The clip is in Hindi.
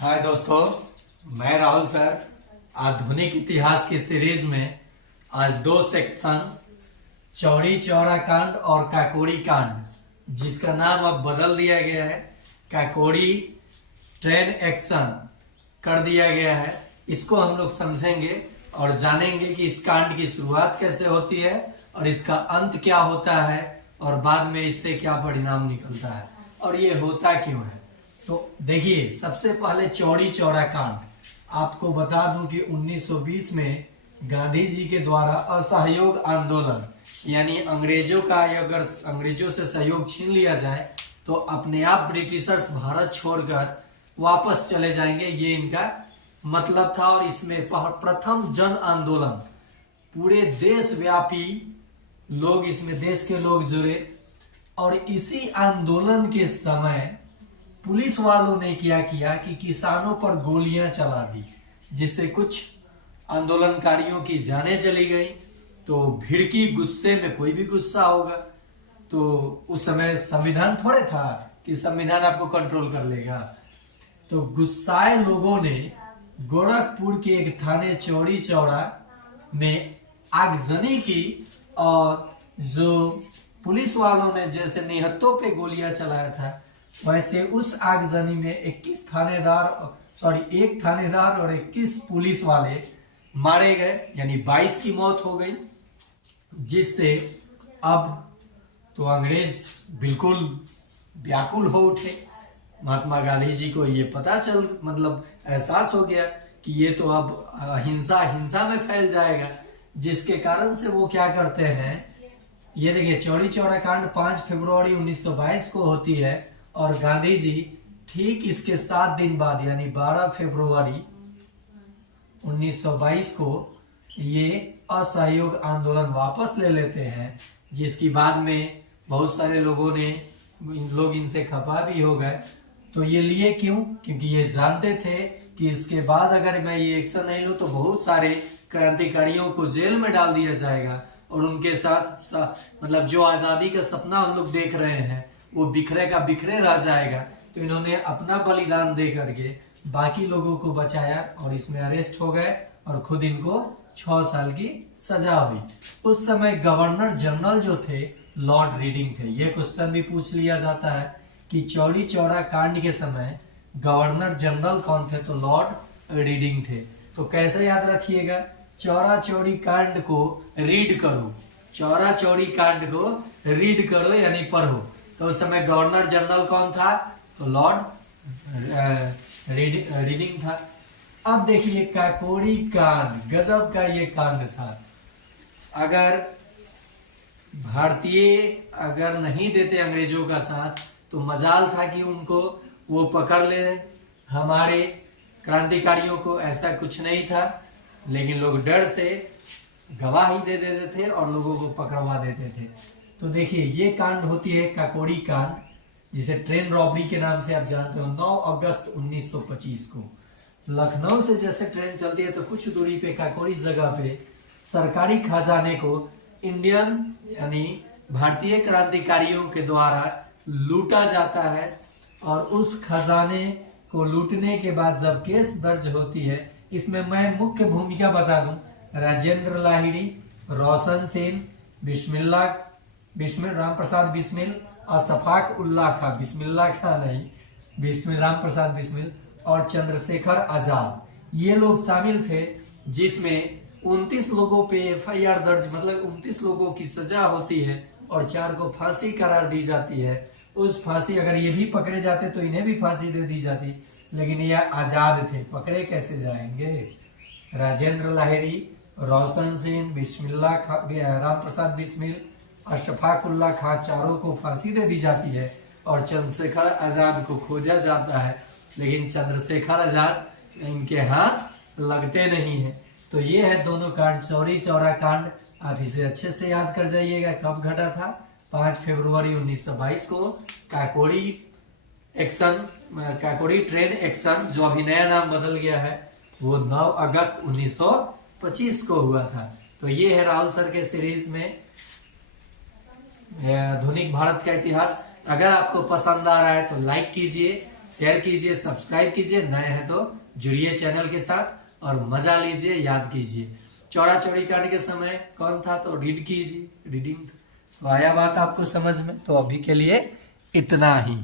हाय दोस्तों, मैं राहुल सर। आधुनिक इतिहास की सीरीज में आज दो सेक्शन चौरी चौरा कांड और काकोरी कांड, जिसका नाम अब बदल दिया गया है, काकोरी ट्रेन एक्शन कर दिया गया है। इसको हम लोग समझेंगे और जानेंगे कि इस कांड की शुरुआत कैसे होती है और इसका अंत क्या होता है और बाद में इससे क्या परिणाम निकलता है और ये होता क्यों है। तो देखिए, सबसे पहले चौरी चौरा कांड। आपको बता दूं कि 1920 में गांधी जी के द्वारा असहयोग आंदोलन, यानी अंग्रेजों का अगर अंग्रेजों से सहयोग छीन लिया जाए तो अपने आप ब्रिटिशर्स भारत छोड़कर वापस चले जाएंगे, ये इनका मतलब था। और इसमें प्रथम जन आंदोलन, पूरे देशव्यापी लोग इसमें, देश के लोग जुड़े। और इसी आंदोलन के समय पुलिस वालों ने क्या किया कि किसानों पर गोलियां चला दी, जिससे कुछ आंदोलनकारियों की जानें चली गई। तो भिड़की गुस्से में, कोई भी गुस्सा होगा तो उस समय संविधान थोड़े था कि संविधान आपको कंट्रोल कर लेगा। तो गुस्साए लोगों ने गोरखपुर के एक थाने चौरी चौरा में आगजनी की और जो पुलिस वालों ने जैसे निहत्थों पे गोलियां चलाया था, वैसे उस आगजनी में एक थानेदार और 21 पुलिस वाले मारे गए, यानी 22 की मौत हो गई। जिससे अब तो अंग्रेज बिल्कुल व्याकुल हो उठे। महात्मा गांधी जी को ये पता एहसास हो गया कि ये तो अब हिंसा में फैल जाएगा, जिसके कारण से वो क्या करते हैं, ये देखिए, चौरी चौरा कांड 5 फरवरी 1922 को होती है और गांधी जी ठीक इसके 7 दिन बाद, यानी 12 फरवरी 1922 को ये असहयोग आंदोलन वापस ले लेते हैं। जिसकी बाद में बहुत सारे लोग इनसे खफा भी हो गए। तो ये लिए क्यों? क्योंकि ये जानते थे कि इसके बाद अगर मैं ये एक्शन नहीं लूं तो बहुत सारे क्रांतिकारियों को जेल में डाल दिया जाएगा और उनके साथ जो आजादी का सपना हम लोग देख रहे हैं वो बिखरे का बिखरे रह जाएगा। तो इन्होंने अपना बलिदान दे करके बाकी लोगों को बचाया और इसमें अरेस्ट हो गए और खुद इनको 6 साल की सजा हुई। उस समय गवर्नर जनरल जो थे लॉर्ड रीडिंग थे। ये क्वेश्चन भी पूछ लिया जाता है कि चौरी चौरा कांड के समय गवर्नर जनरल कौन थे, तो लॉर्ड रीडिंग थे। तो कैसे याद रखिएगा, चौरा चौरी कांड को रीड करो, चौरा चौरी कांड को रीड करो यानी पढ़ो। तो उस समय गवर्नर जनरल कौन था, तो लॉर्ड रीडिंग था। अब देखिए काकोरी कांड, गजब का ये कांड था। अगर भारतीय नहीं देते अंग्रेजों का साथ तो मजाल था कि उनको वो पकड़ ले। हमारे क्रांतिकारियों को ऐसा कुछ नहीं था, लेकिन लोग डर से गवाही दे देते थे और लोगों को पकड़वा देते थे। तो देखिए, ये कांड होती है काकोरी कांड, जिसे ट्रेन रॉबरी के नाम से आप जानते हो। 9 अगस्त 1925 को लखनऊ से जैसे ट्रेन चलती है तो कुछ दूरी पे काकोरी जगह पे सरकारी खजाने को इंडियन यानी भारतीय क्रांतिकारियों के द्वारा लूटा जाता है। और उस खजाने को लूटने के बाद जब केस दर्ज होती है, इसमें मैं मुख्य भूमिका बता दूं, राजेंद्र लाहिड़ी, रोशन सेन, राम प्रसाद बिस्मिल, अशफाक उल्लाह खां, राम प्रसाद बिस्मिल और चंद्रशेखर आजाद, ये लोग शामिल थे। जिसमें 29 लोगों पे FIR दर्ज, 29 लोगों की सजा होती है और 4 को फांसी करार दी जाती है। उस फांसी, अगर ये भी पकड़े जाते तो इन्हें भी फांसी दे दी जाती, लेकिन ये आजाद थे, पकड़े कैसे जाएंगे। राजेंद्र लाहिड़ी, रोशन सेन, राम प्रसाद बिस्मिल, अशफाक उल्लाह खां, चारों को फांसी दे दी जाती है और चंद्रशेखर आजाद को खोजा जाता है, लेकिन चंद्रशेखर आजाद इनके हाथ लगते नहीं है। तो ये है दोनों कांड, चौरी चौरा कांड। आप इसे अच्छे से याद कर जाइएगा, कब घटा था, 5 फरवरी 1922 को। काकोरी ट्रेन एक्शन, जो अभी नया नाम बदल गया है, वो 9 अगस्त 1925 को हुआ था। तो ये है राहुल सर के सीरीज में आधुनिक भारत का इतिहास। अगर आपको पसंद आ रहा है तो लाइक कीजिए शेयर कीजिए, सब्सक्राइब कीजिए, नए हैं तो जुड़िए चैनल के साथ और मजा लीजिए, याद कीजिए। चौड़ा चौड़ी कांड के समय कौन था तो रीड कीजिए, रीडिंग। तो आया बात आपको समझ में? तो अभी के लिए इतना ही।